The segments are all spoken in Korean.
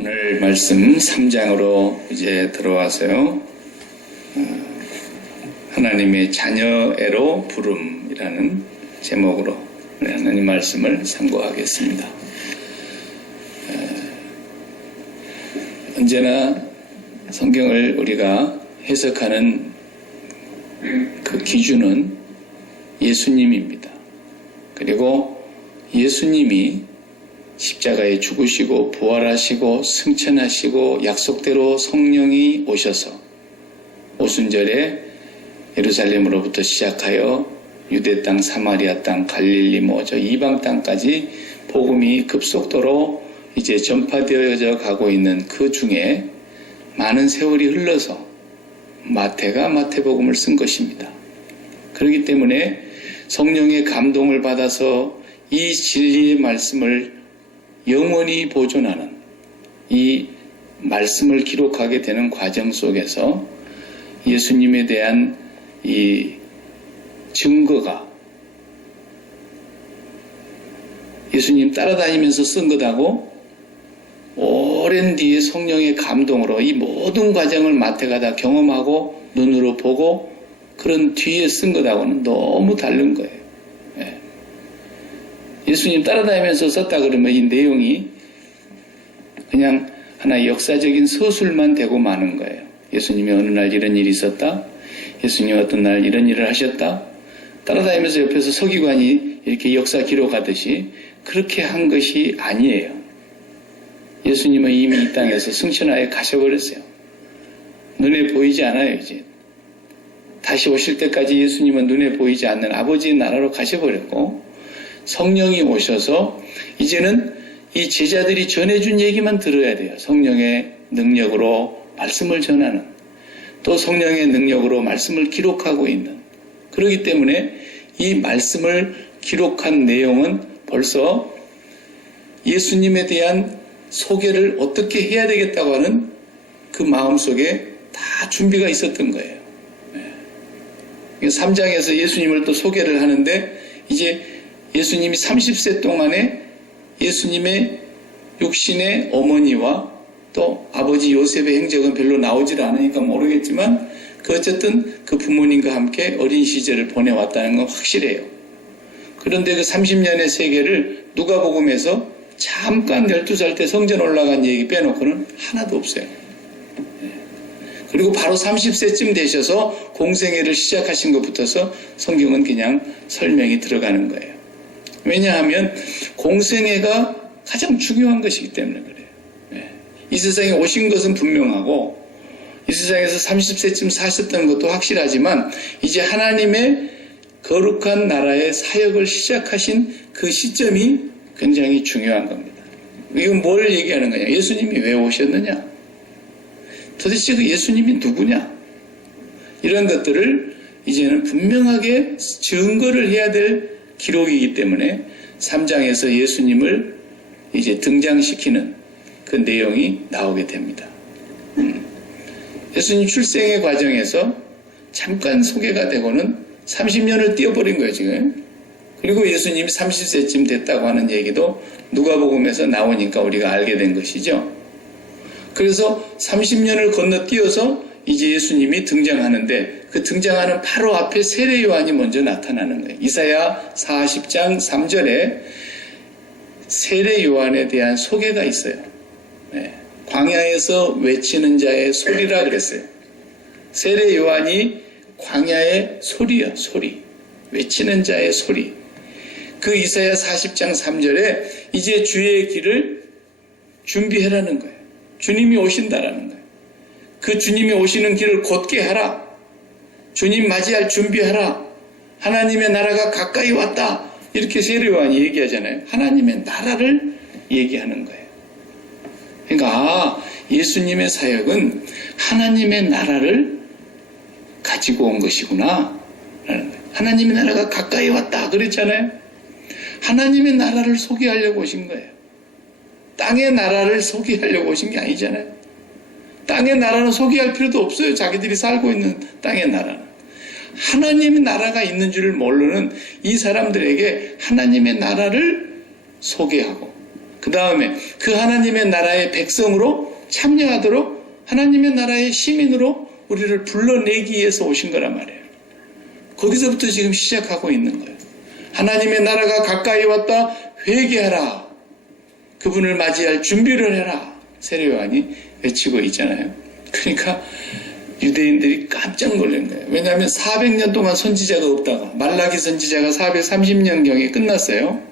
오늘 말씀 3장으로 이제 들어와서요. 하나님의 자녀애로 부름이라는 제목으로 하나님 말씀을 상고하겠습니다. 언제나 성경을 우리가 해석하는 그 기준은 예수님입니다. 그리고 예수님이 십자가에 죽으시고 부활하시고 승천하시고 약속대로 성령이 오셔서 오순절에 예루살렘으로부터 시작하여 유대 땅, 사마리아 땅, 갈릴리 저 이방 땅까지 복음이 급속도로 이제 전파되어져 가고 있는 그 중에 많은 세월이 흘러서 마태가 마태복음을 쓴 것입니다. 그렇기 때문에 성령의 감동을 받아서 이 진리의 말씀을 영원히 보존하는 이 말씀을 기록하게 되는 과정 속에서 예수님에 대한 이 증거가 예수님 따라다니면서 쓴 것하고 오랜 뒤에 성령의 감동으로 이 모든 과정을 마태가 다 경험하고 눈으로 보고 그런 뒤에 쓴 것하고는 너무 다른 거예요. 예수님 따라다니면서 썼다 그러면 이 내용이 그냥 하나의 역사적인 서술만 되고 마는 거예요. 예수님이 어느 날 이런 일이 있었다. 예수님이 어떤 날 이런 일을 하셨다. 따라다니면서 옆에서 서기관이 이렇게 역사 기록하듯이 그렇게 한 것이 아니에요. 예수님은 이미 이 땅에서 승천하여 가셔버렸어요. 눈에 보이지 않아요, 이제. 다시 오실 때까지 예수님은 눈에 보이지 않는 아버지의 나라로 가셔버렸고 성령이 오셔서 이제는 이 제자들이 전해준 얘기만 들어야 돼요. 성령의 능력으로 말씀을 전하는, 또 성령의 능력으로 말씀을 기록하고 있는. 그렇기 때문에 이 말씀을 기록한 내용은 벌써 예수님에 대한 소개를 어떻게 해야 되겠다고 하는 그 마음속에 다 준비가 있었던 거예요. 3장에서 예수님을 또 소개를 하는데 이제 예수님이 30세 동안에 예수님의 육신의 어머니와 또 아버지 요셉의 행적은 별로 나오질 않으니까 모르겠지만 어쨌든 그 부모님과 함께 어린 시절을 보내왔다는 건 확실해요. 그런데 그 30년의 세계를 누가복음에서 잠깐 12살 때 성전 올라간 얘기 빼놓고는 하나도 없어요. 그리고 바로 30세쯤 되셔서 공생애를 시작하신 것부터서 성경은 그냥 설명이 들어가는 거예요. 왜냐하면 공생애가 가장 중요한 것이기 때문에 그래요. 이 세상에 오신 것은 분명하고 이 세상에서 30세쯤 사셨던 것도 확실하지만 이제 하나님의 거룩한 나라의 사역을 시작하신 그 시점이 굉장히 중요한 겁니다. 이건 뭘 얘기하는 거냐? 예수님이 왜 오셨느냐? 도대체 그 예수님이 누구냐? 이런 것들을 이제는 분명하게 증거를 해야 될 기록이기 때문에 3장에서 예수님을 이제 등장시키는 그 내용이 나오게 됩니다. 예수님 출생의 과정에서 잠깐 소개가 되고는 30년을 띄워버린 거예요, 지금. 그리고 예수님이 30세쯤 됐다고 하는 얘기도 누가복음에서 나오니까 우리가 알게 된 것이죠. 그래서 30년을 건너뛰어서 이제 예수님이 등장하는데 그 등장하는 바로 앞에 세례 요한이 먼저 나타나는 거예요. 이사야 40장 3절에 세례 요한에 대한 소개가 있어요. 광야에서 외치는 자의 소리라 그랬어요. 세례 요한이 광야의 소리요, 소리. 외치는 자의 소리. 그 이사야 40장 3절에 이제 주의 길을 준비하라는 거예요. 주님이 오신다라는 거예요. 그 주님이 오시는 길을 곧게 하라. 주님 맞이할 준비하라. 하나님의 나라가 가까이 왔다. 이렇게 세례 요한이 얘기하잖아요. 하나님의 나라를 얘기하는 거예요. 그러니까 예수님의 사역은 하나님의 나라를 가지고 온 것이구나. 하나님의 나라가 가까이 왔다. 그랬잖아요. 하나님의 나라를 소개하려고 오신 거예요. 땅의 나라를 소개하려고 오신 게 아니잖아요. 땅의 나라는 소개할 필요도 없어요. 자기들이 살고 있는 땅의 나라는. 하나님의 나라가 있는 줄을 모르는 이 사람들에게 하나님의 나라를 소개하고 그 다음에 그 하나님의 나라의 백성으로 참여하도록 하나님의 나라의 시민으로 우리를 불러내기 위해서 오신 거란 말이에요. 거기서부터 지금 시작하고 있는 거예요. 하나님의 나라가 가까이 왔다. 회개하라. 그분을 맞이할 준비를 해라. 세례 요한이 외치고 있잖아요. 그러니까 유대인들이 깜짝 놀란 거예요. 왜냐하면 400년 동안 선지자가 없다가 말라기 선지자가 430년경에 끝났어요.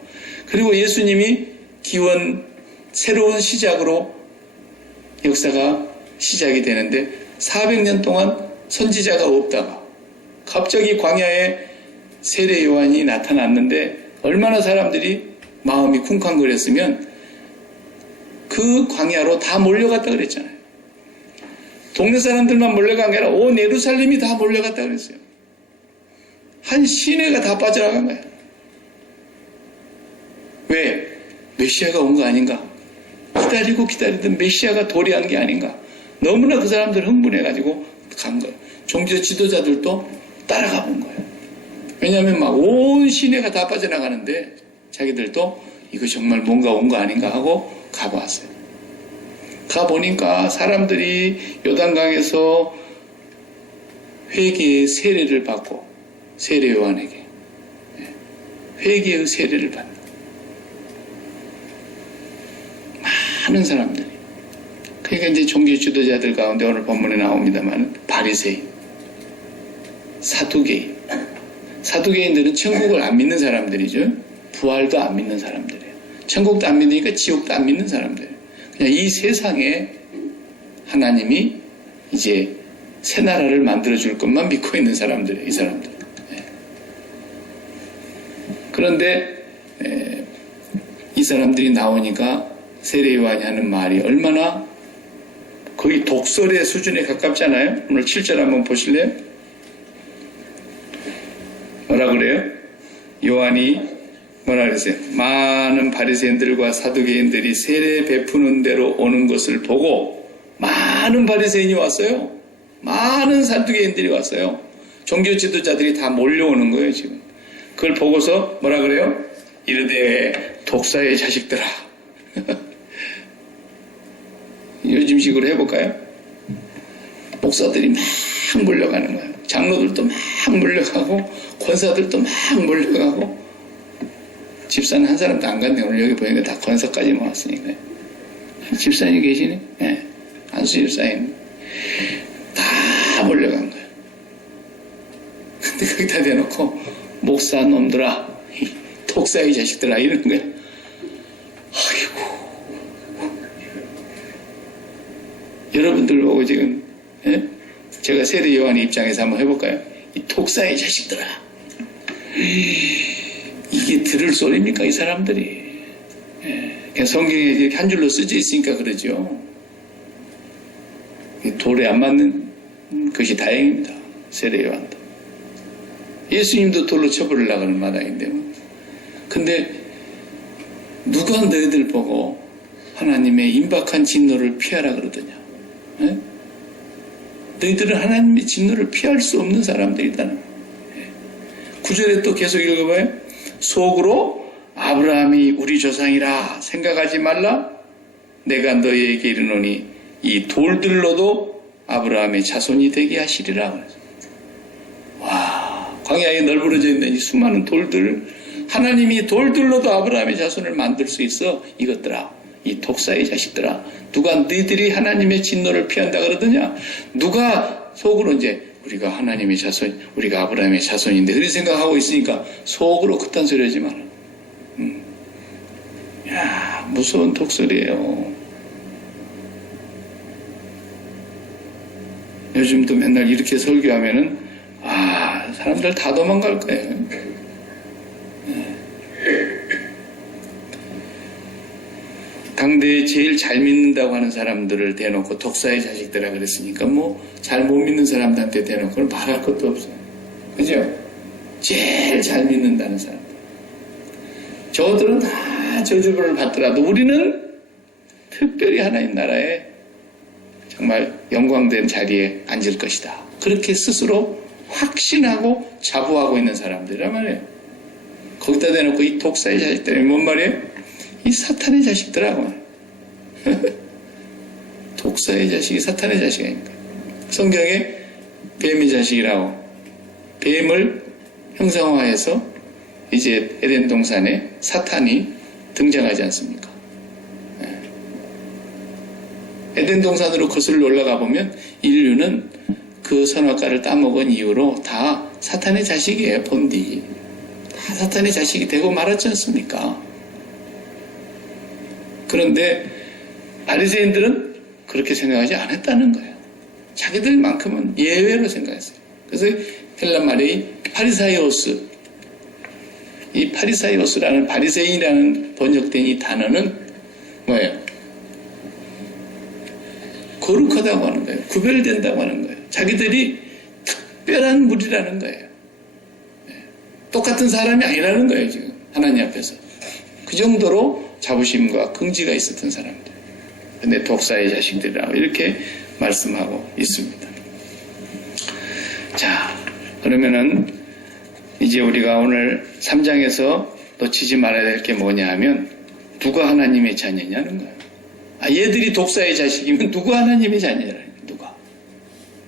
그리고 예수님이 기원 새로운 시작으로 역사가 시작이 되는데 400년 동안 선지자가 없다가 갑자기 광야에 세례 요한이 나타났는데 얼마나 사람들이 마음이 쿵쾅거렸으면 그 광야로 다 몰려갔다 그랬잖아요. 동네 사람들만 몰려간 게 아니라 온 예루살렘이 다 몰려갔다 그랬어요. 한 시내가 다 빠져나간 거예요. 왜? 메시아가 온 거 아닌가? 기다리고 기다리던 메시아가 도래한 게 아닌가? 너무나 그 사람들 흥분해가지고 간 거예요. 종교 지도자들도 따라가 본 거예요. 왜냐하면 막 온 시내가 다 빠져나가는데 자기들도 이거 정말 뭔가 온 거 아닌가 하고 가보았어요. 가보니까 사람들이 요단강에서 회개의 세례를 받고 세례 요한에게 회개의 세례를 받는 많은 사람들이. 그러니까 이제 종교 지도자들 가운데 오늘 본문에 나옵니다만 바리새인, 사두개인. 사두개인들은 천국을 안 믿는 사람들이죠. 부활도 안 믿는 사람들이에요. 천국도 안 믿으니까 지옥도 안 믿는 사람들이에요. 그냥 이 세상에 하나님이 이제 새 나라를 만들어줄 것만 믿고 있는 사람들이에요. 이 사람들. 그런데 이 사람들이 나오니까 세례 요한이 하는 말이 얼마나 거의 독설의 수준에 가깝잖아요. 오늘 7절 한번 보실래요? 뭐라 그래요? 요한이 뭐라 그랬어요? 많은 바리새인들과 사두개인들이 세례 베푸는 대로 오는 것을 보고 많은 바리새인이 왔어요. 많은 사두개인들이 왔어요. 종교 지도자들이 다 몰려오는 거예요, 지금. 그걸 보고서 뭐라 그래요? 이르되 독사의 자식들아. 요즘식으로 해볼까요? 목사들이 막 몰려가는 거예요. 장로들도 막 몰려가고 권사들도 막 몰려가고 집사는 한 사람도 안 갔네. 오늘 여기 보니까 다 권사까지 모았으니까. 집사님 계시네? 네. 안수 집사님. 다 몰려간 거예요. 근데 거기다 대놓고 목사 놈들아, 독사의 자식들아 이러는 거야. 아이고. 여러분들 보고 지금 제가 세례 요한의 입장에서 한번 해볼까요? 이 독사의 자식들아. 이게 들을 소리입니까? 이 사람들이. 그냥 성경에 이렇게 한 줄로 쓰져 있으니까 그러죠. 돌에 안 맞는 것이 다행입니다. 세례 요한도. 예수님도 돌로 쳐버리려고 하는 마당인데. 근데 누가 너희들 보고 하나님의 임박한 진노를 피하라 그러더냐. 너희들은 하나님의 진노를 피할 수 없는 사람들이다. 9절에 또 계속 읽어봐요. 속으로 아브라함이 우리 조상이라 생각하지 말라. 내가 너희에게 이르노니 이 돌들로도 아브라함의 자손이 되게 하시리라. 와, 광야에 널브러져 있는 이 수많은 돌들, 하나님이 돌들로도 아브라함의 자손을 만들 수 있어. 이것들아, 이 독사의 자식들아, 누가 너희들이 하나님의 진노를 피한다 그러더냐? 누가 속으로 이제 우리가 하나님의 자손, 우리가 아브라함의 자손인데 그런 생각하고 있으니까 속으로 그딴 소리 하지 마라. 야, 무서운 독설이에요. 요즘도 맨날 이렇게 설교하면은 사람들 다 도망갈 거예요. 당대에 제일 잘 믿는다고 하는 사람들을 대놓고 독사의 자식들이라 그랬으니까 뭐 잘 못 믿는 사람들한테 대놓고는 말할 것도 없어요. 그죠? 제일 잘 믿는다는 사람들. 저들은 다 저주를 받더라도 우리는 특별히 하나님 나라에 정말 영광된 자리에 앉을 것이다. 그렇게 스스로 확신하고 자부하고 있는 사람들이란 말이에요. 거기다 대놓고 이 독사의 자식들이 뭔 말이에요? 이 사탄의 자식들하고 독사의 자식이 사탄의 자식이 아닙니까? 성경에 뱀의 자식이라고 뱀을 형상화해서 이제 에덴 동산에 사탄이 등장하지 않습니까? 에덴 동산으로 거슬러 올라가 보면 인류는 그 선악과를 따먹은 이후로 다 사탄의 자식이에요. 본디 다 사탄의 자식이 되고 말았지 않습니까? 그런데 바리새인들은 그렇게 생각하지 않았다는 거예요. 자기들만큼은 예외로 생각했어요. 그래서 헬라 말이 파리사이오스, 이 파리사이오스라는 바리새인이라는 번역된 이 단어는 뭐예요? 거룩하다고 하는 거예요. 구별된다고 하는 거예요. 자기들이 특별한 무리라는 거예요. 똑같은 사람이 아니라는 거예요. 지금 하나님 앞에서 그 정도로 자부심과 긍지가 있었던 사람들. 근데 독사의 자식들이라고 이렇게 말씀하고 있습니다. 자, 그러면은 이제 우리가 오늘 3장에서 놓치지 말아야 될 게 뭐냐 하면 누가 하나님의 자녀냐는 거예요. 얘들이 독사의 자식이면 누가 하나님의 자녀라는 거예요. 누가?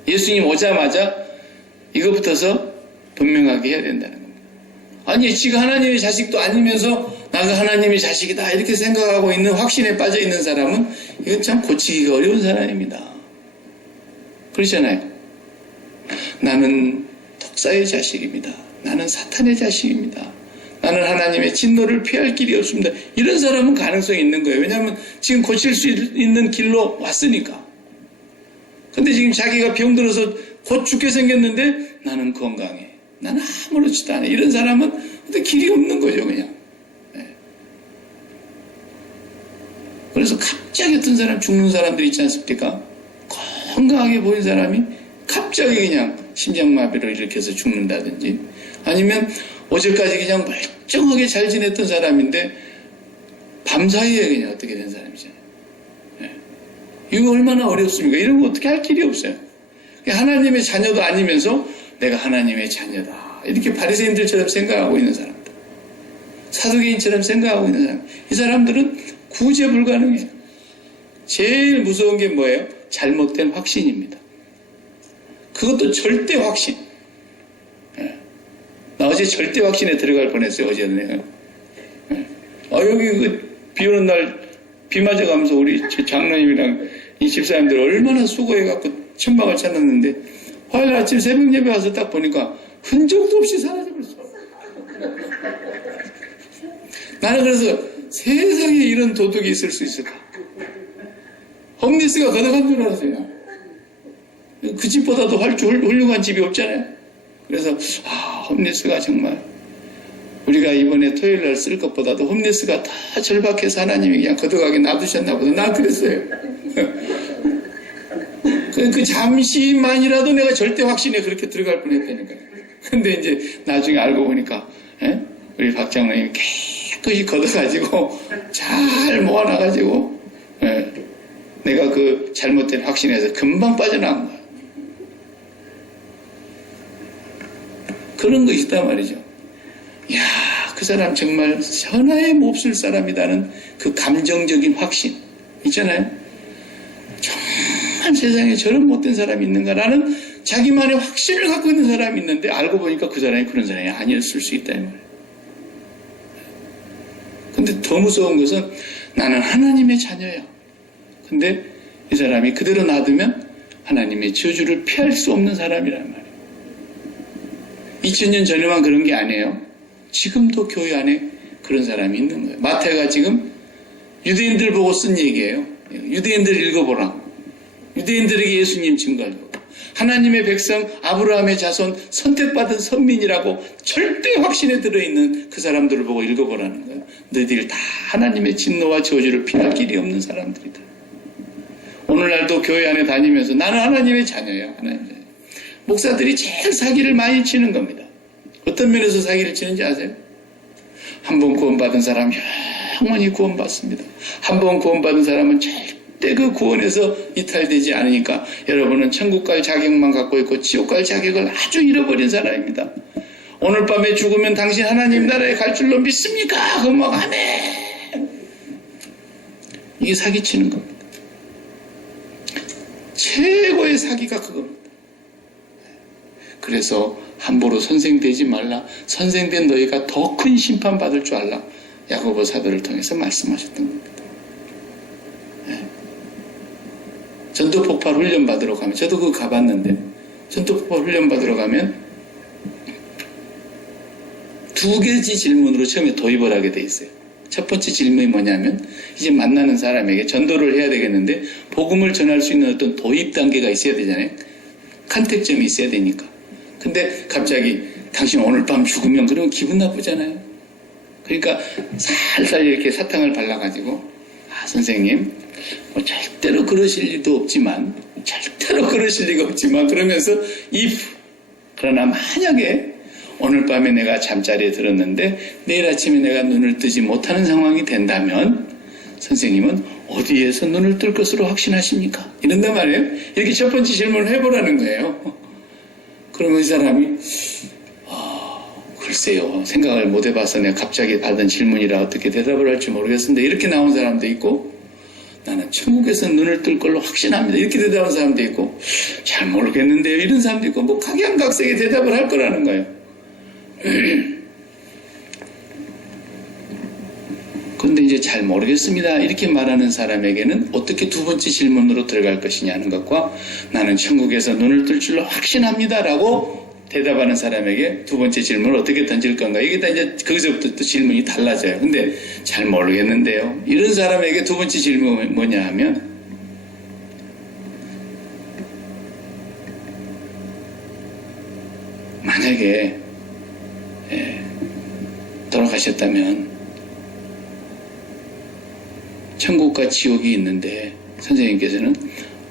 예수님 오자마자 이거부터서 분명하게 해야 된다는 겁니다. 아니, 지가 하나님의 자식도 아니면서 나가 하나님의 자식이다 이렇게 생각하고 있는 확신에 빠져 있는 사람은 이건 참 고치기가 어려운 사람입니다. 그렇잖아요. 나는 독사의 자식입니다. 나는 사탄의 자식입니다. 나는 하나님의 진노를 피할 길이 없습니다. 이런 사람은 가능성이 있는 거예요. 왜냐하면 지금 고칠 수 있는 길로 왔으니까. 근데 지금 자기가 병들어서 곧 죽게 생겼는데 나는 건강해. 나는 아무렇지도 않아. 이런 사람은 근데 길이 없는 거죠, 그냥. 그래서 갑자기 어떤 사람 죽는 사람들 있지 않습니까? 건강하게 보인 사람이 갑자기 그냥 심장마비로 일으켜서 죽는다든지 아니면 어제까지 그냥 멀쩡하게 잘 지냈던 사람인데 밤사이에 그냥 어떻게 된 사람이잖아요. 이거 얼마나 어렵습니까? 이런 거 어떻게 할 길이 없어요. 하나님의 자녀도 아니면서 내가 하나님의 자녀다 이렇게 바리새인들처럼 생각하고 있는 사람들, 사두개인처럼 생각하고 있는 사람, 이 사람들은 구제 불가능해요. 제일 무서운 게 뭐예요? 잘못된 확신입니다. 그것도 절대 확신. 나 어제 절대 확신에 들어갈 뻔했어요. 어제는. 여기 비 오는 날 비 맞아가면서 우리 장로님이랑 이 집사님들 얼마나 수고해갖고 천막을 찾았는데 화요일 아침 새벽 예배 와서 딱 보니까 흔적도 없이 사라져버렸어. 나는 그래서 세상에 이런 도둑이 있을 수 있을까? 홈리스가 거듭한 줄 알았어요. 그 집보다도 훌륭한 집이 없잖아요. 그래서 홈리스가 정말 우리가 이번에 토요일날 쓸 것보다도 홈리스가 다 절박해서 하나님이 그냥 거듭하게 놔두셨나 보다. 난 그랬어요. 그 잠시만이라도 내가 절대 확신에 그렇게 들어갈 뻔했다니까요. 근데 이제 나중에 알고 보니까 우리 박 장로님이 깨끗이 걷어가지고 잘 모아놔가지고 내가 그 잘못된 확신에서 금방 빠져나온 거야. 그런 거 있단 말이죠. 이야, 그 사람 정말 천하에 몹쓸 사람이라는 그 감정적인 확신 있잖아요. 정말 세상에 저런 못된 사람이 있는가라는 자기만의 확신을 갖고 있는 사람이 있는데 알고 보니까 그 사람이 그런 사람이 아니었을 수 있다 이 말이에요. 근데 더 무서운 것은 나는 하나님의 자녀야. 근데 이 사람이 그대로 놔두면 하나님의 저주를 피할 수 없는 사람이란 말이에요. 2000년 전에만 그런 게 아니에요. 지금도 교회 안에 그런 사람이 있는 거예요. 마태가 지금 유대인들 보고 쓴 얘기예요. 유대인들 읽어보라. 유대인들에게 예수님 증거하려고. 하나님의 백성 아브라함의 자손 선택받은 선민이라고 절대 확신에 들어있는 그 사람들을 보고 읽어보라는 거예요. 너희들 다 하나님의 진노와 저주를 피할 길이 없는 사람들이다. 오늘날도 교회 안에 다니면서 나는 하나님의 자녀야. 하나님의 자녀. 목사들이 제일 사기를 많이 치는 겁니다. 어떤 면에서 사기를 치는지 아세요? 한 번 구원받은 사람 영원히 구원받습니다. 한 번 구원받은 사람은 절대 그 구원에서 이탈되지 않으니까 여러분은 천국 갈 자격만 갖고 있고 지옥 갈 자격을 아주 잃어버린 사람입니다. 오늘 밤에 죽으면 당신 하나님 나라에 갈 줄로 믿습니까? 그럼 막 아멘. 이게 사기치는 겁니다. 최고의 사기가 그겁니다. 그래서 함부로 선생 되지 말라. 선생된 너희가 더 큰 심판받을 줄 알라. 야고보 사도를 통해서 말씀하셨던 겁니다. 전투폭발 훈련 받으러 가면, 저도 그거 가봤는데, 전투폭발 훈련 받으러 가면 두 가지 질문으로 처음에 도입을 하게 돼 있어요. 첫 번째 질문이 뭐냐면, 이제 만나는 사람에게 전도를 해야 되겠는데 복음을 전할 수 있는 어떤 도입 단계가 있어야 되잖아요. 컨택점이 있어야 되니까. 근데 갑자기 당신 오늘 밤 죽으면, 그러면 기분 나쁘잖아요. 그러니까 살살 이렇게 사탕을 발라가지고, 선생님 뭐 절대로 그러실 리도 없지만, 절대로 그러실 리가 없지만, 그러면서 그러나 만약에 오늘 밤에 내가 잠자리에 들었는데 내일 아침에 내가 눈을 뜨지 못하는 상황이 된다면 선생님은 어디에서 눈을 뜰 것으로 확신하십니까? 이런단 말이에요. 이렇게 첫 번째 질문을 해보라는 거예요. 그러면 이 사람이 글쎄요, 생각을 못 해봐서 내가 갑자기 받은 질문이라 어떻게 대답을 할지 모르겠는데, 이렇게 나온 사람도 있고, 나는 천국에서 눈을 뜰 걸로 확신합니다, 이렇게 대답하는 사람도 있고, 잘 모르겠는데요, 이런 사람도 있고, 뭐 각양각색의 대답을 할 거라는 거예요. 그런데 이제 잘 모르겠습니다 이렇게 말하는 사람에게는 어떻게 두 번째 질문으로 들어갈 것이냐 하는 것과, 나는 천국에서 눈을 뜰 줄로 확신합니다 라고 대답하는 사람에게 두 번째 질문을 어떻게 던질 건가, 이게 다 이제 거기서부터 또 질문이 달라져요. 근데 잘 모르겠는데요, 이런 사람에게 두 번째 질문이 뭐냐 하면, 만약에 돌아가셨다면 천국과 지옥이 있는데 선생님께서는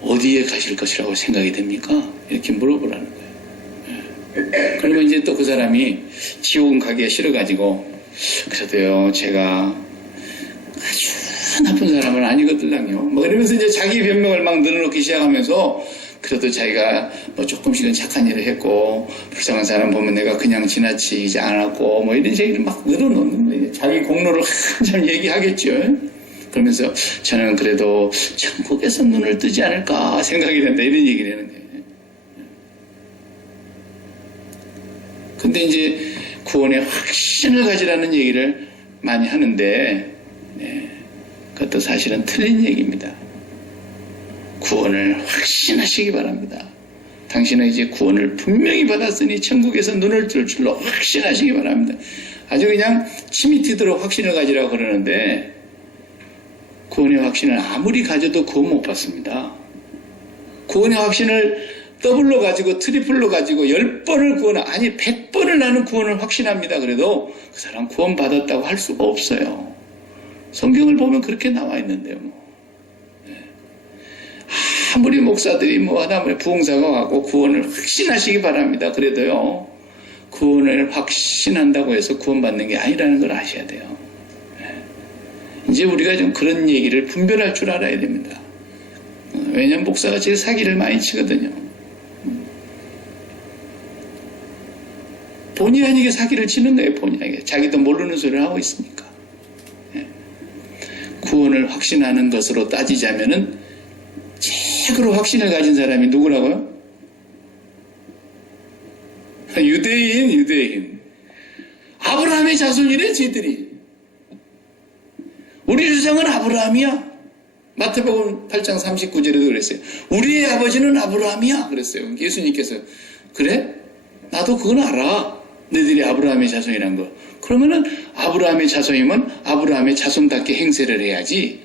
어디에 가실 것이라고 생각이 됩니까? 이렇게 물어보라는 거예요. 그러면 이제 또 그 사람이 지옥은 가기가 싫어가지고, 그래도요, 제가 아주 나쁜 사람은 아니거든요, 뭐 이러면서 이제 자기 변명을 막 늘어놓기 시작하면서, 그래도 자기가 뭐 조금씩은 착한 일을 했고, 불쌍한 사람 보면 내가 그냥 지나치지 않았고, 뭐 이런 얘기를 막 늘어놓는 거예요. 자기 공로를 한참 얘기하겠죠. 그러면서 저는 그래도 천국에서 눈을 뜨지 않을까 생각이 된다, 이런 얘기를 하는 거예요. 근데 이제 구원의 확신을 가지라는 얘기를 많이 하는데, 그것도 사실은 틀린 얘기입니다. 구원을 확신하시기 바랍니다. 당신은 이제 구원을 분명히 받았으니 천국에서 눈을 뜰 줄로 확신하시기 바랍니다. 아주 그냥 침이 튀도록 확신을 가지라고 그러는데, 구원의 확신을 아무리 가져도 구원 못 받습니다. 구원의 확신을 더블로 가지고 트리플로 가지고 10번을 구원, 아니 100번을 나는 구원을 확신합니다. 그래도 그 사람 구원 받았다고 할 수가 없어요. 성경을 보면 그렇게 나와 있는데요. 아무리 목사들이 뭐 하나님의 부흥사가 와고 구원을 확신하시기 바랍니다. 그래도요, 구원을 확신한다고 해서 구원받는 게 아니라는 걸 아셔야 돼요. 이제 우리가 좀 그런 얘기를 분별할 줄 알아야 됩니다. 왜냐하면 목사가 제일 사기를 많이 치거든요. 본의 아니게 사기를 치는 거예요. 본의 아니게. 자기도 모르는 소리를 하고 있으니까. 구원을 확신하는 것으로 따지자면은 최고로 확신을 가진 사람이 누구라고요? 유대인. 아브라함의 자손이래, 쟤들이. 우리 주장은 아브라함이야. 마태복음 8장 39절에도 그랬어요. 우리의 아버지는 아브라함이야. 그랬어요. 예수님께서. 그래? 나도 그건 알아. 너희들이 아브라함의 자손이란 거. 그러면은 아브라함의 자손이면 아브라함의 자손답게 행세를 해야지.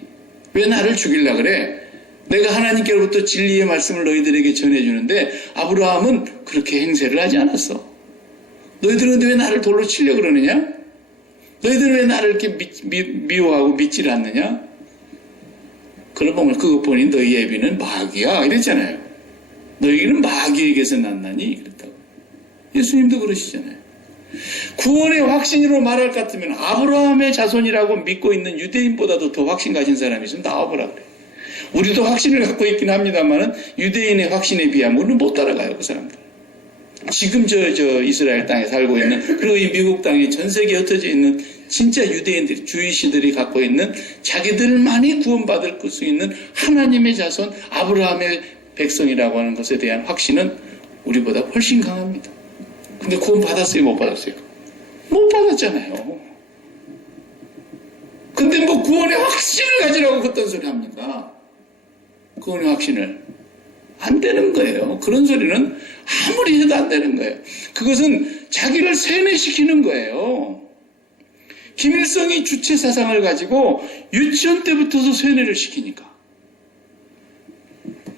왜 나를 죽이려고 그래? 내가 하나님께로부터 진리의 말씀을 너희들에게 전해주는데 아브라함은 그렇게 행세를 하지 않았어. 너희들은 근데 왜 나를 돌로 치려고 그러느냐? 너희들은 왜 나를 이렇게 미워하고 믿지를 않느냐? 그러면 그것 보니 너희 애비는 마귀야 이랬잖아요. 너희는 마귀에게서 났나니? 그랬다고. 예수님도 그러시잖아요. 구원의 확신으로 말할 것 같으면 아브라함의 자손이라고 믿고 있는 유대인보다도 더 확신 가진 사람이 있으면 나와보라 그래. 우리도 확신을 갖고 있긴 합니다만은 유대인의 확신에 비하면 우리는 못 따라가요, 그 사람들. 지금 저 이스라엘 땅에 살고 있는, 그리고 이 미국 땅에 전 세계에 흩어져 있는 진짜 유대인들이, 주이시들이 갖고 있는 자기들만이 구원받을 수 있는 하나님의 자손, 아브라함의 백성이라고 하는 것에 대한 확신은 우리보다 훨씬 강합니다. 근데 구원 받았어요, 못 받았어요? 못 받았잖아요. 근데 뭐 구원의 확신을 가지라고 그딴 소리 합니까? 구원의 확신을. 안 되는 거예요. 그런 소리는 아무리 해도 안 되는 거예요. 그것은 자기를 세뇌시키는 거예요. 김일성이 주체 사상을 가지고 유치원 때부터도 세뇌를 시키니까.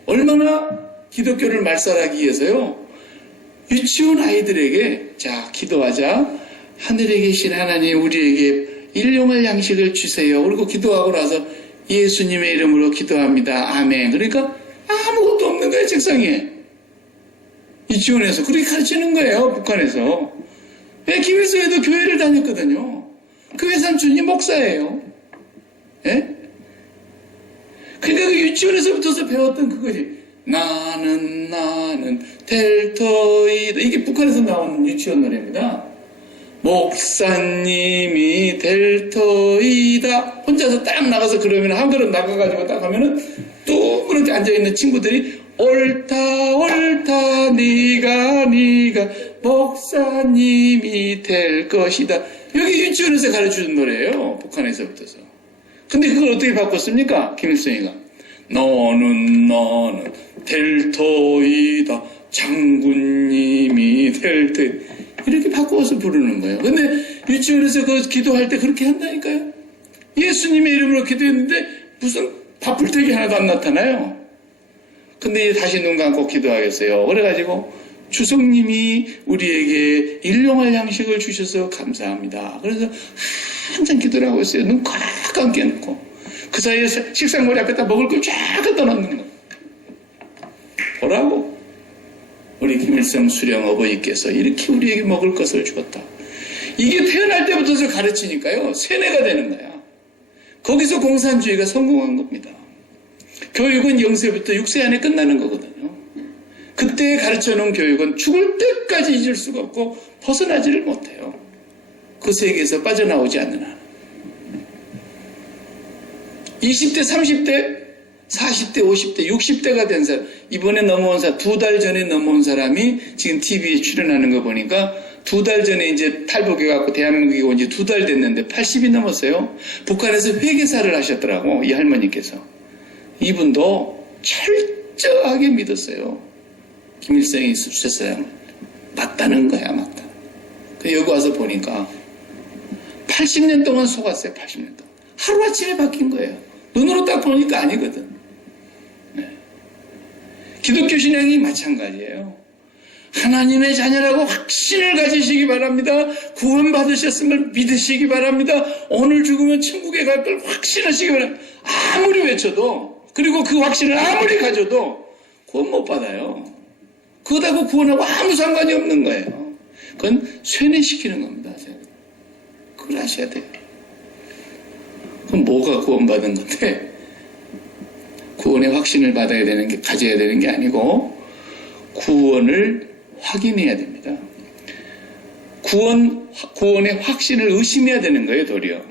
얼마나 기독교를 말살하기 위해서요. 유치원 아이들에게 자 기도하자. 하늘에 계신 하나님 우리에게 일용할 양식을 주세요. 그리고 기도하고 나서 예수님의 이름으로 기도합니다. 아멘. 그러니까 아무것도 없는 거예요. 책상에. 유치원에서 그렇게 가르치는 거예요. 북한에서. 왜 김일성에도 교회를 다녔거든요. 그 외삼촌이 목사예요. 예? 그러니까 그 유치원에서부터 배웠던 그거지. 나는 델터이다. 이게 북한에서 나오는 유치원 노래입니다. 목사님이 델터이다. 혼자서 딱 나가서 그러면 한 걸음 나가가지고 딱 하면은 또 그렇게 앉아있는 친구들이 옳다 네가 목사님이 될 것이다. 여기 유치원에서 가르쳐준 노래예요. 북한에서부터서. 근데 그걸 어떻게 바꿨습니까? 김일성이가. 너는 델터이다. 장군님이 델터이다. 이렇게 바꿔서 부르는 거예요. 근데 유치원에서 그 기도할 때 그렇게 한다니까요. 예수님의 이름으로 기도했는데 무슨 밥풀떼기 하나도 안 나타나요. 근데 다시 눈 감고 기도하겠어요. 그래가지고 주성님이 우리에게 일용할 양식을 주셔서 감사합니다. 그래서 한참 기도를 하고 있어요. 눈 꽉 감게 놓고 그 사이에 식상머리 앞에다 먹을 걸 쫙 갖다 놓는 거. 보라고. 우리 김일성 수령 어버이께서 이렇게 우리에게 먹을 것을 주었다. 이게 태어날 때부터 가르치니까요. 세뇌가 되는 거야. 거기서 공산주의가 성공한 겁니다. 교육은 0세부터 6세 안에 끝나는 거거든요. 그때 가르쳐놓은 교육은 죽을 때까지 잊을 수가 없고 벗어나지를 못해요. 그 세계에서 빠져나오지 않는 한. 20대, 30대, 40대, 50대, 60대가 된 사람, 이번에 넘어온 사람, 2달 전에 넘어온 사람이 지금 TV에 출연하는 거 보니까 2달 전에 이제 탈북해갖고 대한민국에 온 지 2달 됐는데 80이 넘었어요. 북한에서 회계사를 하셨더라고, 이 할머니께서. 이분도 철저하게 믿었어요. 김일성이 숫세사양 맞다는 거야, 맞다. 여기 와서 보니까 80년 동안 속았어요, 80년 동안. 하루아침에 바뀐 거예요. 눈으로 딱 보니까 아니거든. 네. 기독교 신앙이 마찬가지예요. 하나님의 자녀라고 확신을 가지시기 바랍니다. 구원받으셨음을 믿으시기 바랍니다. 오늘 죽으면 천국에 갈 걸 확신하시기 바랍니다. 아무리 외쳐도, 그리고 그 확신을 아무리 가져도 구원 못 받아요. 그거하고 구원하고 아무 상관이 없는 거예요. 그건 쇠뇌시키는 겁니다. 그걸 아셔야 돼요. 그럼 뭐가 구원받은 건데? 구원의 확신을 받아야 되는 게, 가져야 되는 게 아니고 구원을 확인해야 됩니다. 구원의 확신을 의심해야 되는 거예요, 도리어.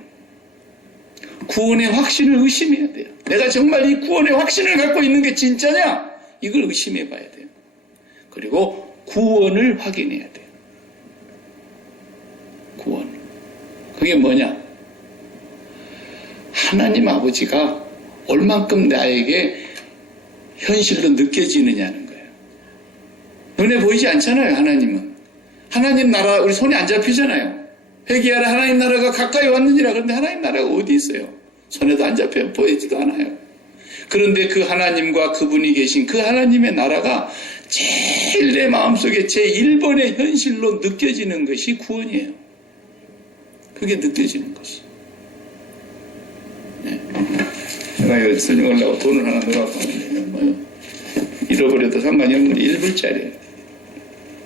구원의 확신을 의심해야 돼요. 내가 정말 이 구원의 확신을 갖고 있는 게 진짜냐? 이걸 의심해 봐야 돼요. 그리고 구원을 확인해야 돼요. 구원. 그게 뭐냐? 하나님 아버지가 얼만큼 나에게 현실로 느껴지느냐는 거예요. 눈에 보이지 않잖아요, 하나님은. 하나님 나라 우리 손에 안 잡히잖아요. 회개하라 하나님 나라가 가까이 왔느니라. 그런데 하나님 나라가 어디 있어요? 손에도 안 잡혀요. 보이지도 않아요. 그런데 그 하나님과 그분이 계신 그 하나님의 나라가 제일 내 마음속에 제 1번의 현실로 느껴지는 것이 구원이에요. 그게 느껴지는 것이. 네. 제가 이거 설명하려고 돈을 하나 넣어갖고 하는데, 뭐, 잃어버려도 상관이 없는데 1불짜리예요.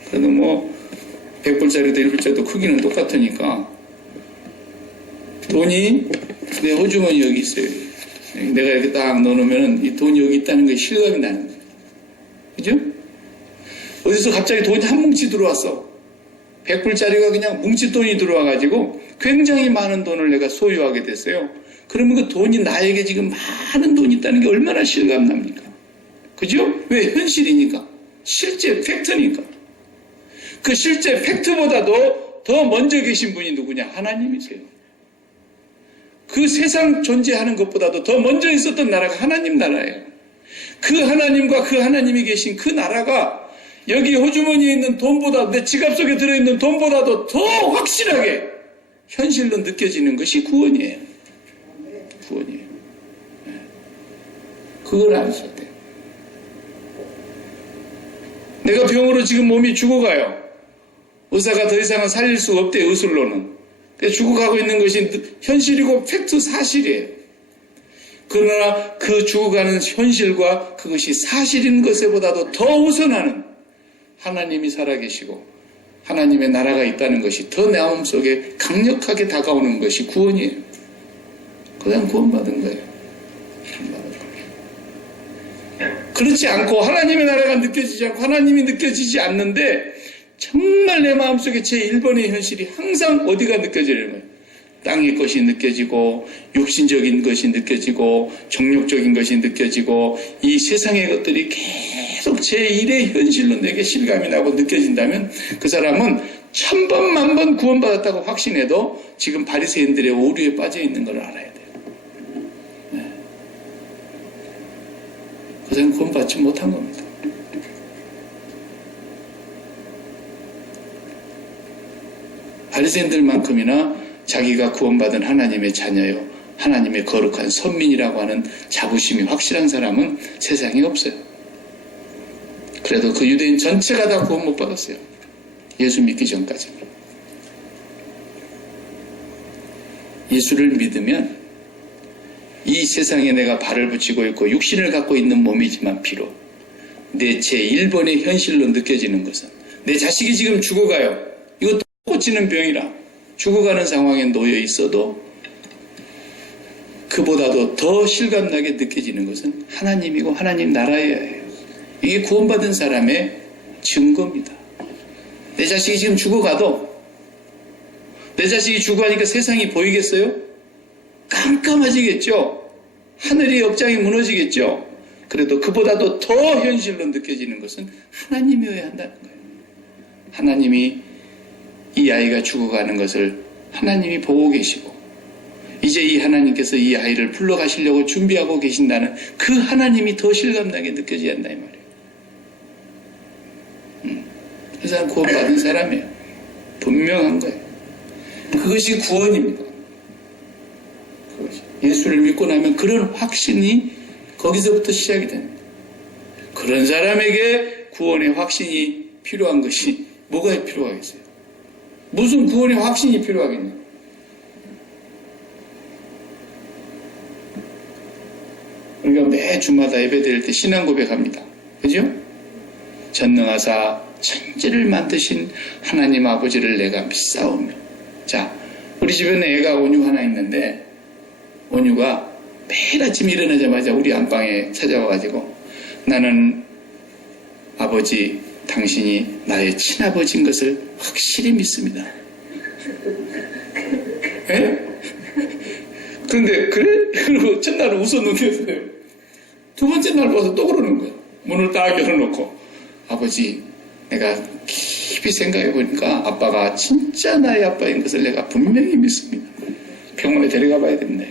그래도 뭐, 100불짜리도 1불짜리도 크기는 똑같으니까, 돈이 내 호주머니 여기 있어요. 내가 이렇게 딱 넣어놓으면 이 돈이 여기 있다는 게 실감이 나는 거예요. 그죠? 어디서 갑자기 돈이 한 뭉치 들어왔어. 100불짜리가 그냥 뭉칫돈이 들어와가지고 굉장히 많은 돈을 내가 소유하게 됐어요. 그러면 그 돈이 나에게 지금 많은 돈이 있다는 게 얼마나 실감납니까? 그죠? 왜? 현실이니까. 실제 팩트니까. 그 실제 팩트보다도 더 먼저 계신 분이 누구냐? 하나님이세요. 그 세상 존재하는 것보다도 더 먼저 있었던 나라가 하나님 나라예요. 그 하나님과 그 하나님이 계신 그 나라가 여기 호주머니에 있는 돈보다, 내 지갑 속에 들어있는 돈보다도 더 확실하게 현실로 느껴지는 것이 구원이에요. 구원이에요. 그걸 아셔야 돼요. 내가 병으로 지금 몸이 죽어가요. 의사가 더 이상은 살릴 수가 없대, 의술로는. 죽어가고 있는 것이 현실이고 팩트 사실이에요. 그러나 그 죽어가는 현실과 그것이 사실인 것보다도 더 우선하는 하나님이 살아계시고 하나님의 나라가 있다는 것이 더 내 마음속에 강력하게 다가오는 것이 구원이에요. 그냥 구원받은 거예요. 그렇지 않고 하나님의 나라가 느껴지지 않고 하나님이 느껴지지 않는데 정말 내 마음속에 제 1번의 현실이 항상 어디가 느껴지는 거예요. 땅의 것이 느껴지고 육신적인 것이 느껴지고 정욕적인 것이 느껴지고 이 세상의 것들이 계속 제1의 현실로 내게 실감이 나고 느껴진다면 그 사람은 1000번 만번 구원받았다고 확신해도 지금 바리새인들의 오류에 빠져 있는 걸 알아야 돼요. 네. 그 사람은 구원받지 못한 겁니다. 바리새인들만큼이나 자기가 구원받은 하나님의 자녀요, 하나님의 거룩한 선민이라고 하는 자부심이 확실한 사람은 세상에 없어요. 그래도 그 유대인 전체가 다 구원 못 받았어요. 예수 믿기 전까지. 예수를 믿으면 이 세상에 내가 발을 붙이고 있고 육신을 갖고 있는 몸이지만 비록 내 제1번의 현실로 느껴지는 것은 내 자식이 지금 죽어가요. 이것도 고치는 병이라 죽어가는 상황에 놓여 있어도 그보다도 더 실감나게 느껴지는 것은 하나님이고 하나님 나라예요. 이게 구원받은 사람의 증거입니다. 내 자식이 지금 죽어가도 내 자식이 죽어가니까 세상이 보이겠어요? 깜깜해지겠죠? 하늘의 억장이 무너지겠죠? 그래도 그보다도 더 현실로 느껴지는 것은 하나님이어야 한다는 거예요. 하나님이 이 아이가 죽어가는 것을 하나님이 보고 계시고 이제 이 하나님께서 이 아이를 불러가시려고 준비하고 계신다는 그 하나님이 더 실감나게 느껴져야 한다 이 말이에요. 그 사람 구원받은 사람이에요. 분명한 거예요. 그것이 구원입니다. 그것이. 예수를 믿고 나면 그런 확신이 거기서부터 시작이 됩니다. 그런 사람에게 구원의 확신이 필요한 것이 뭐가 필요하겠어요? 무슨 구원의 확신이 필요하겠냐? 우리가 매 주마다 예배 드릴 때 신앙 고백합니다. 그죠? 전능하사 천지를 만드신 하나님 아버지를 내가 믿사오며. 자, 우리 집에는 애가 온유 하나 있는데 온유가 매일 아침 일어나자마자 우리 안방에 찾아와가지고 나는 아버지 당신이 나의 친아버지인 것을 확실히 믿습니다. 예? 그런데 그래? 그리고 첫날은 웃어 넘겼어요. 두 번째 날 봐서 또 그러는 거예요. 문을 딱 열어놓고 아버지 내가 깊이 생각해 보니까 아빠가 진짜 나의 아빠인 것을 내가 분명히 믿습니다. 병원에 데려가 봐야 됩니다.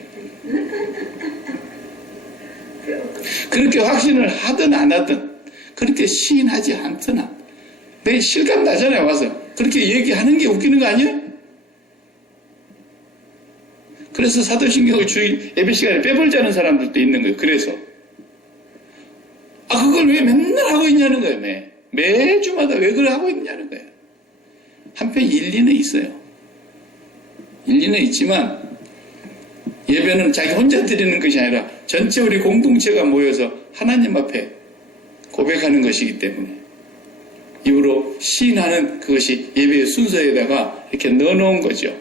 그렇게 확신을 하든 안 하든 그렇게 시인하지 않더나 내 실감 나잖아요. 와서 그렇게 얘기하는 게 웃기는 거 아니에요? 그래서 사도신경을 주일 예배 시간에 빼버리자는 사람들도 있는 거예요. 그래서 그걸 왜 맨날 하고 있냐는 거예요. 매주마다 왜 그걸 하고 있냐는 거예요. 한편 일리는 있어요. 일리는 있지만 예배는 자기 혼자 드리는 것이 아니라 전체 우리 공동체가 모여서 하나님 앞에 고백하는 것이기 때문에 입으로 시인하는 그것이 예배의 순서에다가 이렇게 넣어놓은 거죠.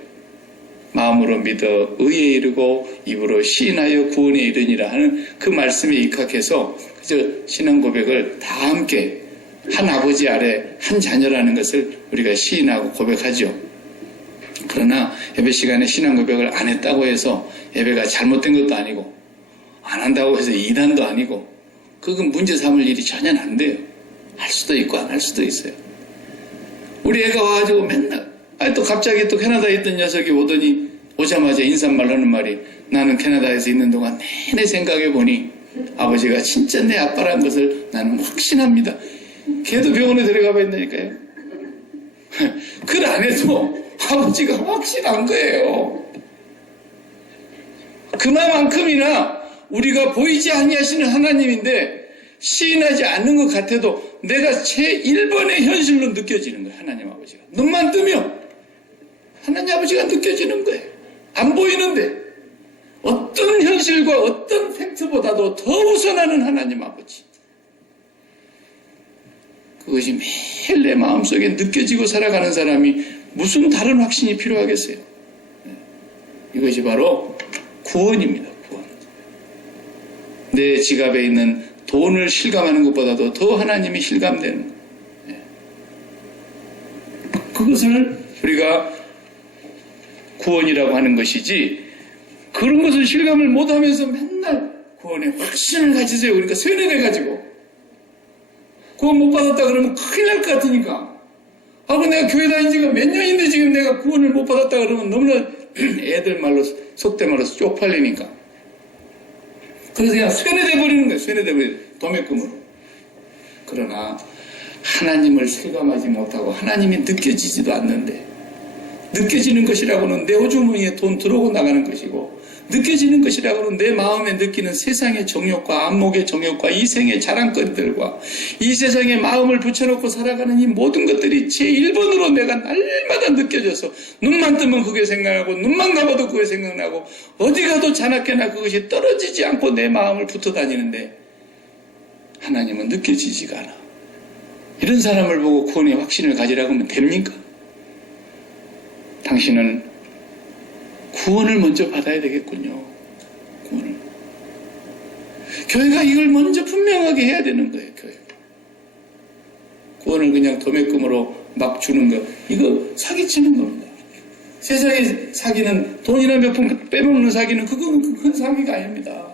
마음으로 믿어 의에 이르고 입으로 시인하여 구원에 이르니라 하는 그 말씀에 입각해서 그저 신앙 고백을 다 함께 한 아버지 아래 한 자녀라는 것을 우리가 시인하고 고백하죠. 그러나 예배 시간에 신앙 고백을 안 했다고 해서 예배가 잘못된 것도 아니고 안 한다고 해서 이단도 아니고 그건 문제 삼을 일이 전혀 안 돼요. 할 수도 있고 안 할 수도 있어요. 우리 애가 와가지고 맨날 또 갑자기 또 캐나다에 있던 녀석이 오더니 오자마자 인사말 하는 말이 나는 캐나다에서 있는 동안 내내 생각해보니 아버지가 진짜 내 아빠라는 것을 나는 확신합니다. 걔도 병원에 데려가 봐야 된다니까요. 그 안에도 아버지가 확신한 거예요. 그만큼이나 우리가 보이지 아니하시는 하나님인데 시인하지 않는 것 같아도 내가 제1번의 현실로 느껴지는 거예요. 하나님 아버지가. 눈만 뜨면 하나님 아버지가 느껴지는 거예요. 안 보이는데 어떤 현실과 어떤 팩트보다도 더 우선하는 하나님 아버지. 그것이 매일 내 마음속에 느껴지고 살아가는 사람이 무슨 다른 확신이 필요하겠어요. 이것이 바로 구원입니다. 구원. 내 지갑에 있는 돈을 실감하는 것보다도 더 하나님이 실감되는 거예요. 그것을 우리가 구원이라고 하는 것이지 그런 것을 실감을 못하면서 맨날 구원에 확신을 가지세요. 그러니까 세뇌돼가지고 구원 못 받았다 그러면 큰일 날 것 같으니까 하고 내가 교회 다닌 지가 몇 년인데 지금 내가 구원을 못 받았다 그러면 너무나 애들 말로 속대 말로 쪽팔리니까 그래서 그냥 세뇌돼 버리는 거예요. 세뇌돼 버리는 도매금으로. 그러나 하나님을 실감하지 못하고 하나님이 느껴지지도 않는데 느껴지는 것이라고는 내 호주머니에 돈 들어오고 나가는 것이고 느껴지는 것이라고는 내 마음에 느끼는 세상의 정욕과 안목의 정욕과 이생의 자랑거리들과 이 세상에 마음을 붙여놓고 살아가는 이 모든 것들이 제1번으로 내가 날마다 느껴져서 눈만 뜨면 그게 생각나고 눈만 감아도 그게 생각나고 어디 가도 자나깨나 그것이 떨어지지 않고 내 마음을 붙어 다니는데 하나님은 느껴지지가 않아. 이런 사람을 보고 구원의 확신을 가지라고 하면 됩니까? 당신은 구원을 먼저 받아야 되겠군요. 구원을. 교회가 이걸 먼저 분명하게 해야 되는 거예요. 교회. 구원을 그냥 도매금으로 막 주는 거 이거 사기치는 겁니다. 세상에 사기는 돈이나 몇 푼 빼먹는 사기는 그건 큰 사기가 아닙니다.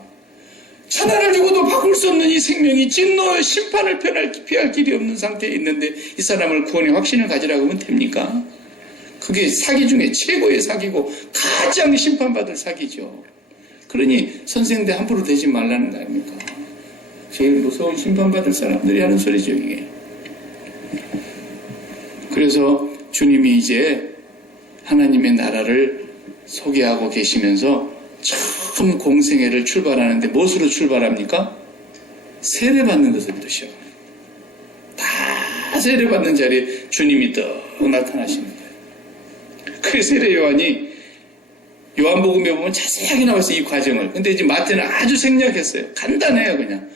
천하를 주고도 바꿀 수 없는 이 생명이 진노의 심판을 피할 길이 없는 상태에 있는데 이 사람을 구원의 확신을 가지라고 하면 됩니까? 그게 사기 중에 최고의 사기고 가장 심판받을 사기죠. 그러니 선생님들 함부로 되지 말라는 거 아닙니까? 제일 무서운 심판받을 사람들이 하는 소리죠, 이게. 그래서 주님이 이제 하나님의 나라를 소개하고 계시면서 처음 공생애를 출발하는데 무엇으로 출발합니까? 세례받는 것을부터 시작합니다. 다 세례받는 자리에 주님이 또 나타나시는 거예요. 그 세례 요한이 요한복음에 보면 자세하게 나와서 이 과정을. 근데 이제 마태는 아주 생략했어요. 간단해요, 그냥.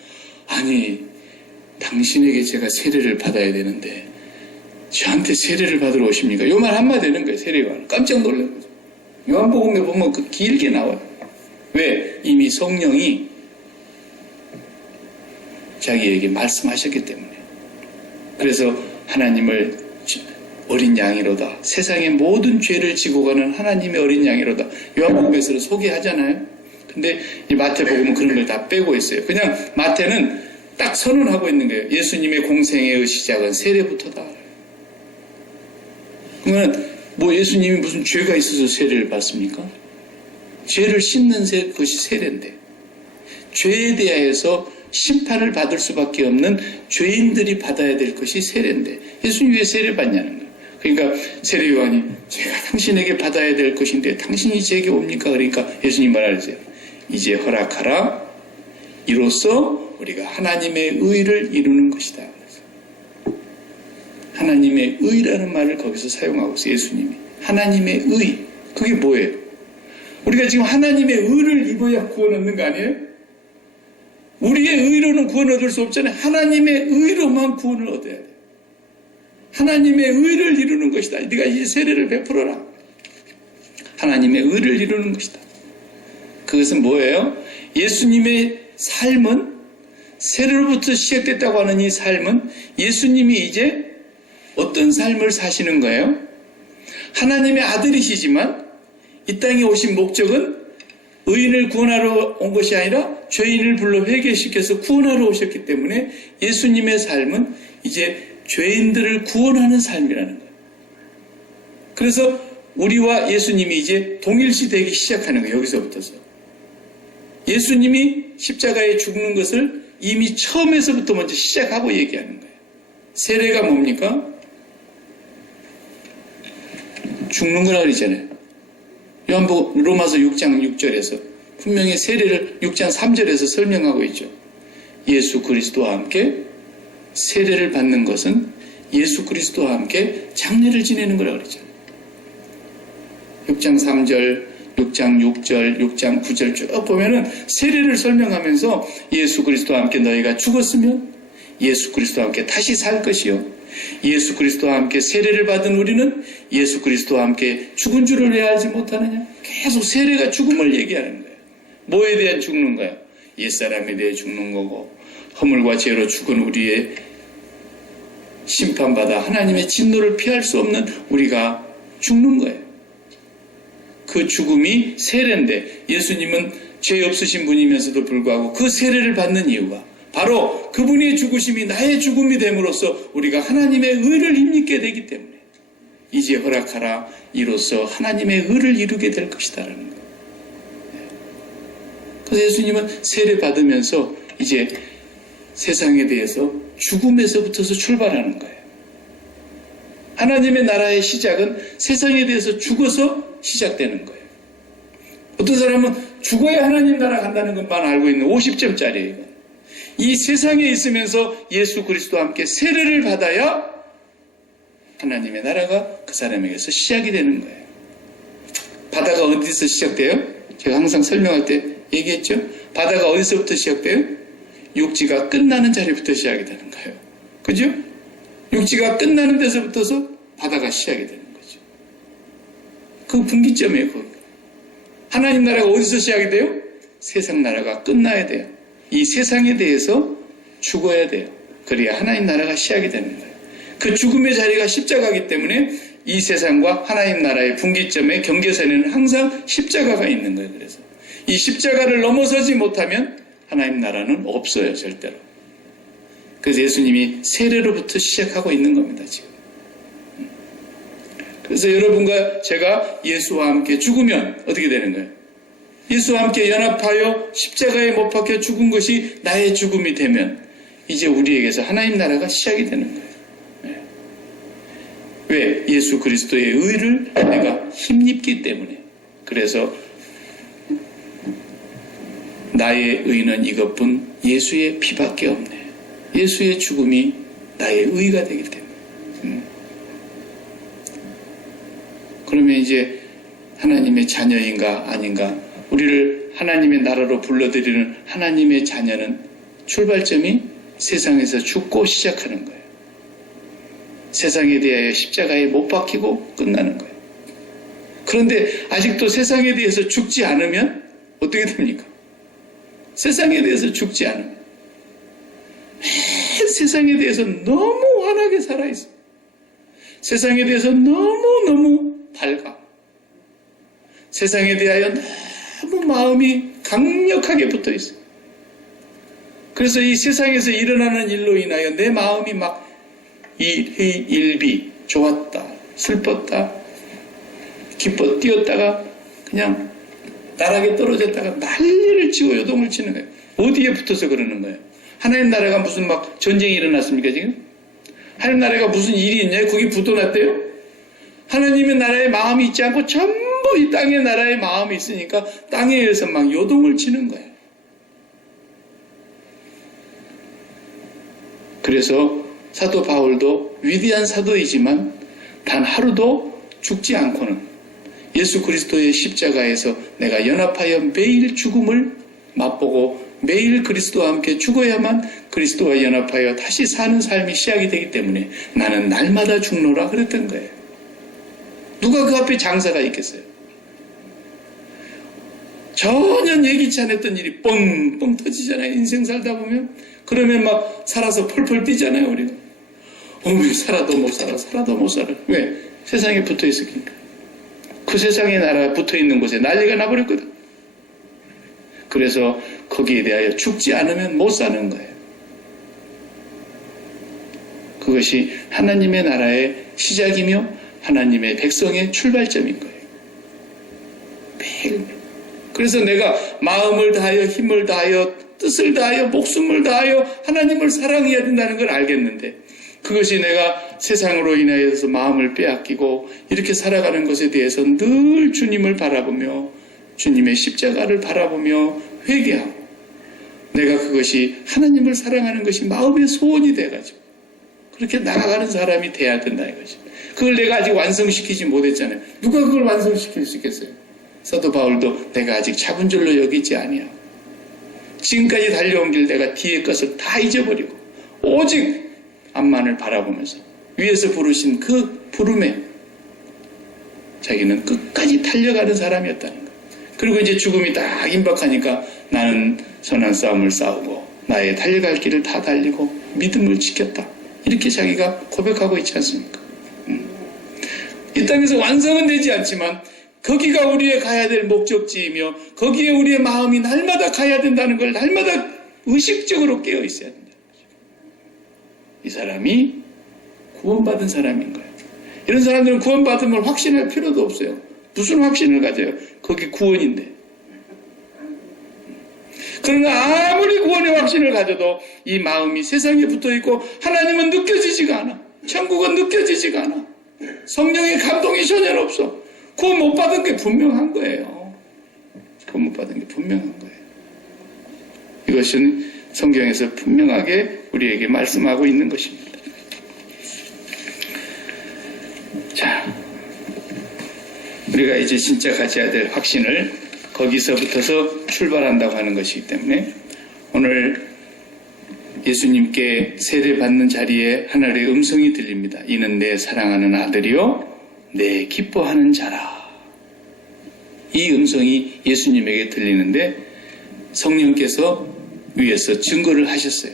아니, 당신에게 제가 세례를 받아야 되는데 저한테 세례를 받으러 오십니까? 요 말 한마디 되는 거예요, 세례 요한. 깜짝 놀란 거죠. 요한복음에 보면 그 길게 나와요. 왜? 이미 성령이 자기에게 말씀하셨기 때문에. 그래서 하나님을 어린 양이로다. 세상의 모든 죄를 지고 가는 하나님의 어린 양이로다. 요한복음에서는 소개하잖아요. 근데 이 마태복음은 그런 걸 다 빼고 있어요. 그냥 마태는 딱 선언하고 있는 거예요. 예수님의 공생애의 시작은 세례부터다. 그러면 뭐 예수님이 무슨 죄가 있어서 세례를 받습니까? 죄를 씻는 것이 세례인데 죄에 대하여서 심판을 받을 수밖에 없는 죄인들이 받아야 될 것이 세례인데 예수님이 왜 세례를 받냐는 거예요. 그러니까 세례 요한이 제가 당신에게 받아야 될 것인데 당신이 제게 옵니까? 그러니까 예수님 말하세요. 이제 허락하라. 이로써 우리가 하나님의 의를 이루는 것이다. 하나님의 의라는 말을 거기서 사용하고 있어요. 예수님이. 하나님의 의. 그게 뭐예요? 우리가 지금 하나님의 의를 입어야 구원 얻는 거 아니에요? 우리의 의로는 구원 얻을 수 없잖아요. 하나님의 의로만 구원을 얻어야 돼요. 하나님의 의를 이루는 것이다. 네가 이제 세례를 베풀어라. 하나님의 의를 이루는 것이다. 그것은 뭐예요? 예수님의 삶은 세례로부터 시작됐다고 하는 이 삶은 예수님이 이제 어떤 삶을 사시는 거예요? 하나님의 아들이시지만 이 땅에 오신 목적은 의인을 구원하러 온 것이 아니라 죄인을 불러 회개시켜서 구원하러 오셨기 때문에 예수님의 삶은 이제 죄인들을 구원하는 삶이라는 거예요. 그래서 우리와 예수님이 이제 동일시 되기 시작하는 거예요. 여기서부터서. 예수님이 십자가에 죽는 것을 이미 처음에서부터 먼저 시작하고 얘기하는 거예요. 세례가 뭡니까? 죽는 거라 그러잖아요. 요한복음 로마서 6장 6절에서 분명히 세례를 6장 3절에서 설명하고 있죠. 예수 그리스도와 함께 세례를 받는 것은 예수 그리스도와 함께 장례를 지내는 거라 그러죠. 6장 3절, 6장 6절, 6장 9절 쭉 보면은 세례를 설명하면서 예수 그리스도와 함께 너희가 죽었으면 예수 그리스도와 함께 다시 살 것이요. 예수 그리스도와 함께 세례를 받은 우리는 예수 그리스도와 함께 죽은 줄을 왜 알지 못하느냐? 계속 세례가 죽음을 얘기하는 거예요. 뭐에 대한 죽는 거예요? 옛사람에 대해 죽는 거고 허물과 죄로 죽은 우리의 심판받아 하나님의 진노를 피할 수 없는 우리가 죽는 거예요. 그 죽음이 세례인데 예수님은 죄 없으신 분이면서도 불구하고 그 세례를 받는 이유가 바로 그분의 죽으심이 나의 죽음이 됨으로써 우리가 하나님의 의를 힘입게 되기 때문에 이제 허락하라 이로써 하나님의 의를 이루게 될 것이다라는 거예요. 그래서 예수님은 세례 받으면서 이제 세상에 대해서 죽음에서부터서 출발하는 거예요. 하나님의 나라의 시작은 세상에 대해서 죽어서 시작되는 거예요. 어떤 사람은 죽어야 하나님 나라 간다는 것만 알고 있는 50점짜리예요. 이 세상에 있으면서 예수 그리스도와 함께 세례를 받아야 하나님의 나라가 그 사람에게서 시작이 되는 거예요. 바다가 어디서 시작돼요? 제가 항상 설명할 때 얘기했죠. 바다가 어디서부터 시작돼요? 육지가 끝나는 자리부터 시작이 되는 거예요. 그죠? 육지가 끝나는 데서부터서 바다가 시작이 되는 거죠. 그 분기점이에요. 거기. 하나님 나라가 어디서 시작이 돼요? 세상 나라가 끝나야 돼요. 이 세상에 대해서 죽어야 돼요. 그래야 하나님 나라가 시작이 되는 거예요. 그 죽음의 자리가 십자가이기 때문에 이 세상과 하나님 나라의 분기점의 경계선에는 항상 십자가가 있는 거예요. 그래서 이 십자가를 넘어서지 못하면 하나님 나라는 없어요. 절대로. 그래서 예수님이 세례로부터 시작하고 있는 겁니다. 지금. 그래서 여러분과 제가 예수와 함께 죽으면 어떻게 되는 거예요? 예수와 함께 연합하여 십자가에 못 박혀 죽은 것이 나의 죽음이 되면 이제 우리에게서 하나님 나라가 시작이 되는 거예요. 네. 왜? 예수 그리스도의 의를 내가 힘입기 때문에. 그래서 나의 의는 이것뿐 예수의 피밖에 없네. 예수의 죽음이 나의 의가 되기 때문에. 그러면 이제 하나님의 자녀인가 아닌가? 우리를 하나님의 나라로 불러들이는 하나님의 자녀는 출발점이 세상에서 죽고 시작하는 거예요. 세상에 대하여 십자가에 못 박히고 끝나는 거예요. 그런데 아직도 세상에 대해서 죽지 않으면 어떻게 됩니까? 세상에 대해서 죽지 않으면 세상에 대해서 너무 환하게 살아있어. 세상에 대해서 너무너무 밝아. 세상에 대하여 너무 마음이 강력하게 붙어있어. 그래서 이 세상에서 일어나는 일로 인하여 내 마음이 막 일비, 좋았다, 슬펐다, 기뻐 뛰었다가 그냥 나락에 떨어졌다가 난리를 치고 요동을 치는 거예요. 어디에 붙어서 그러는 거예요? 하나님 나라가 무슨 막 전쟁이 일어났습니까 지금? 하나님 나라가 무슨 일이 있냐? 거기 붙어놨대요? 하나님의 나라에 마음이 있지 않고 전부 이 땅의 나라에 마음이 있으니까 땅에 의해서 막 요동을 치는 거예요. 그래서 사도 바울도 위대한 사도이지만 단 하루도 죽지 않고는 예수 그리스도의 십자가에서 내가 연합하여 매일 죽음을 맛보고 매일 그리스도와 함께 죽어야만 그리스도와 연합하여 다시 사는 삶이 시작이 되기 때문에 나는 날마다 죽노라 그랬던 거예요. 누가 그 앞에 장사가 있겠어요? 전혀 예기치 않았던 일이 뻥뻥 터지잖아요. 인생 살다 보면. 그러면 막 살아서 펄펄 뛰잖아요, 우리가. 왜 살아도 못 살아, 살아도 못 살아. 왜? 세상에 붙어 있으니까. 그 세상에 나라 붙어 있는 곳에 난리가 나버렸거든. 그래서 거기에 대하여 죽지 않으면 못 사는 거예요. 그것이 하나님의 나라의 시작이며 하나님의 백성의 출발점인 거예요. 매일매일. 그래서 내가 마음을 다하여 힘을 다하여 뜻을 다하여 목숨을 다하여 하나님을 사랑해야 된다는 걸 알겠는데 그것이 내가 세상으로 인하여서 마음을 빼앗기고 이렇게 살아가는 것에 대해서 늘 주님을 바라보며 주님의 십자가를 바라보며 회개하고 내가 그것이 하나님을 사랑하는 것이 마음의 소원이 돼가지고 그렇게 나아가는 사람이 돼야 된다 이거지. 그걸 내가 아직 완성시키지 못했잖아요. 누가 그걸 완성시킬 수 있겠어요? 사도 바울도 내가 아직 잡은 줄로 여기지 아니야. 지금까지 달려온 길 내가 뒤의 것을 다 잊어버리고 오직 앞만을 바라보면서 위에서 부르신 그 부름에 자기는 끝까지 달려가는 사람이었다는 거예요. 그리고 이제 죽음이 딱 임박하니까 나는 선한 싸움을 싸우고 나의 달려갈 길을 다 달리고 믿음을 지켰다. 이렇게 자기가 고백하고 있지 않습니까? 이 땅에서 완성은 되지 않지만 거기가 우리의 가야 될 목적지이며 거기에 우리의 마음이 날마다 가야 된다는 걸 날마다 의식적으로 깨어 있어야 된다. 이 사람이 구원받은 사람인 거예요. 이런 사람들은 구원받음을 확신할 필요도 없어요. 무슨 확신을 가져요? 거기 구원인데. 그러나 아무리 구원의 확신을 가져도 이 마음이 세상에 붙어있고 하나님은 느껴지지가 않아. 천국은 느껴지지가 않아. 성령의 감동이 전혀 없어. 구원 못 받은 게 분명한 거예요. 구원 못 받은 게 분명한 거예요. 이것은 성경에서 분명하게 우리에게 말씀하고 있는 것입니다. 자, 우리가 이제 진짜 가져야 될 확신을 거기서부터서 출발한다고 하는 것이기 때문에 오늘 예수님께 세례받는 자리에 하늘의 음성이 들립니다. 이는 내 사랑하는 아들이요 내 기뻐하는 자라. 이 음성이 예수님에게 들리는데 성령께서 위에서 증거를 하셨어요.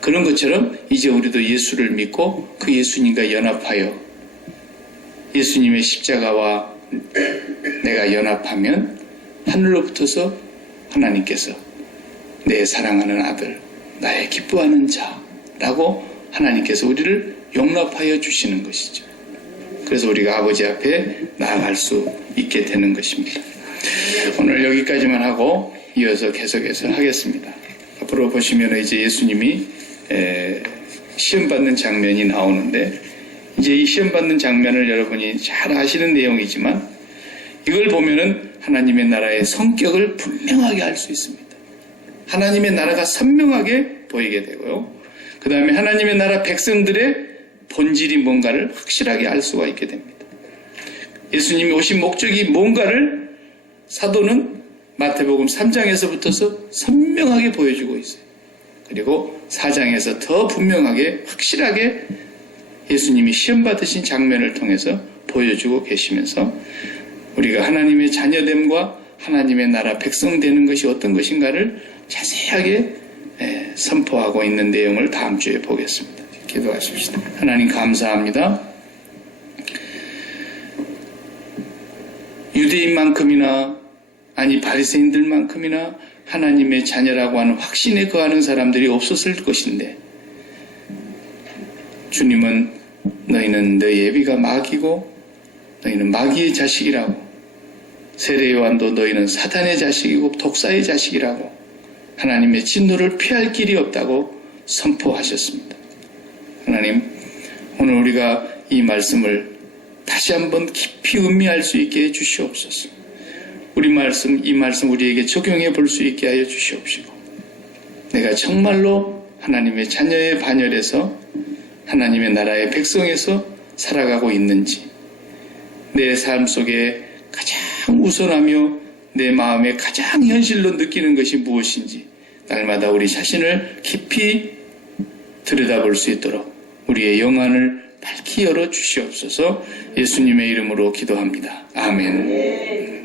그런 것처럼 이제 우리도 예수를 믿고 그 예수님과 연합하여 예수님의 십자가와 내가 연합하면 하늘로부터서 하나님께서 내 사랑하는 아들, 나의 기뻐하는 자라고 하나님께서 우리를 용납하여 주시는 것이죠. 그래서 우리가 아버지 앞에 나아갈 수 있게 되는 것입니다. 오늘 여기까지만 하고 이어서 계속해서 하겠습니다. 앞으로 보시면 이제 예수님이 시험 받는 장면이 나오는데 이제 이 시험 받는 장면을 여러분이 잘 아시는 내용이지만 이걸 보면은 하나님의 나라의 성격을 분명하게 알 수 있습니다. 하나님의 나라가 선명하게 보이게 되고요. 그 다음에 하나님의 나라 백성들의 본질이 뭔가를 확실하게 알 수가 있게 됩니다. 예수님이 오신 목적이 뭔가를 사도는 마태복음 3장에서부터서 선명하게 보여주고 있어요. 그리고 4장에서 더 분명하게 확실하게 예수님이 시험 받으신 장면을 통해서 보여주고 계시면서 우리가 하나님의 자녀됨과 하나님의 나라 백성 되는 것이 어떤 것인가를 자세하게 선포하고 있는 내용을 다음 주에 보겠습니다. 기도하십시다. 하나님 감사합니다. 유대인만큼이나 아니 바리새인들만큼이나 하나님의 자녀라고 하는 확신에 거하는 사람들이 없었을 것인데 주님은 너희는 너희 애비가 마귀고 너희는 마귀의 자식이라고 세례요한도 너희는 사탄의 자식이고 독사의 자식이라고 하나님의 진노를 피할 길이 없다고 선포하셨습니다. 하나님 오늘 우리가 이 말씀을 다시 한번 깊이 음미할 수 있게 해주시옵소서. 이 말씀 우리에게 적용해 볼 수 있게 하여 주시옵시고 내가 정말로 하나님의 자녀의 반열에서 하나님의 나라의 백성에서 살아가고 있는지 내 삶 속에 가장 우선하며 내 마음에 가장 현실로 느끼는 것이 무엇인지 날마다 우리 자신을 깊이 들여다볼 수 있도록 우리의 영안을 밝히 열어 주시옵소서. 예수님의 이름으로 기도합니다. 아멘.